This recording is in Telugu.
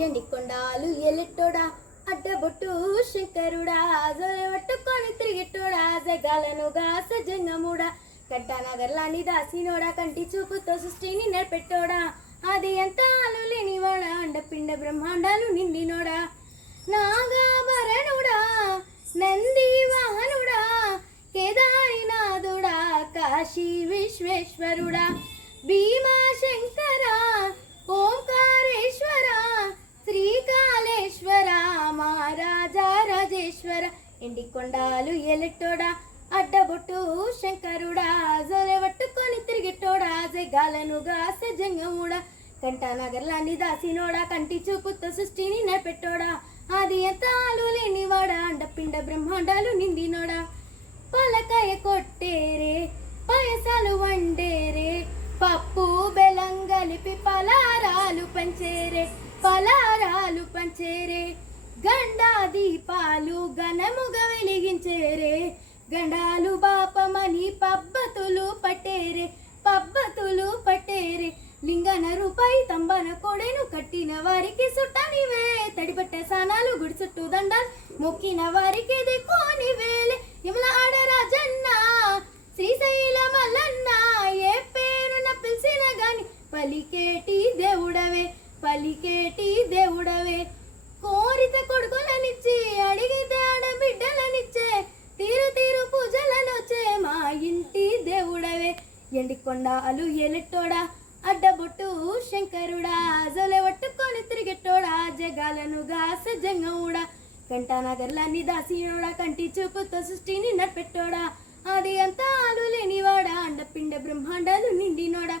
ఎండికొండాలు ఎలెట్టోడా అడ్డబొట్టు శంకరుడా పట్టుకొని తిరిగెట్టోడా జగాలనుగా సజంగముడా కంటానగర్లాని దాసినోడా కంటి చూపుతో సృష్టిని నడిపెట్టోడా అది అంతాలు లేనివాడా అండపిండ బ్రహ్మాండాలు నిండినోడా నాగాభరణుడా నంది వాహనుడా కేదారినాథుడా కాశీ విశ్వేశ్వరుడా భీమా శంకర ఓంకారేశ్వర శ్రీకాళేశ్వర మహారాజా రాజేశ్వర ఎండికొండాలు ఎలెట్టోడా అడ్డబొట్టు శంకరుడా పట్టుకొని తిరిగెట్టోడా జగాలనుగా సజంగముడా కంటానగర్లాన్ని దాసినోడా కంటి చూపుతో సృష్టిని నడిపెట్టోడా అది ఎంతాలు లేనివాడా అండపిండ బ్రహ్మాండాలు నిండినోడా పలకాయ కొట్టేరే పాయసాలు వండేరే పప్పు బెల్లం కలిపి పలారాలు పంచేరే గండా దీపాలు ఘనముగా వెలిగించేరే గండాలు బాపమని పబ్బతులు పట్టేరే లింగన రూపాయి తంబన కోడెను కట్టిన వారికి సుట్టనివే తడిపట్ట సానాలు గుడి చుట్టూ దండాలు మొక్కిన వారికి దిక్కుని వేలే యముల ఆడరాజన్న శ్రీశైల మల్లన్న ఏ పేరున పిలిచిన గాని పలికేటి దేవుడవే కోరిత కొడుకులనిచ్చి అడిగితే ఆడబిడ్డలనిచ్చే తీరు పూజలనొచ్చే మా ఇంటి దేవుడవే ఎండికొండాలు ఎలెట్టోడా అడ్డబొట్టు శంకరుడా పట్టుకొని తిరిగెట్టోడా జగాలనుగా సజంగముడా కంటానగర్లాన్ని దాసినోడా కంటి చూపుతో సృష్టిని నడిపెట్టోడా అది అంతాలు లేనివాడా అండపిండ బ్రహ్మాండాలు నిండినోడా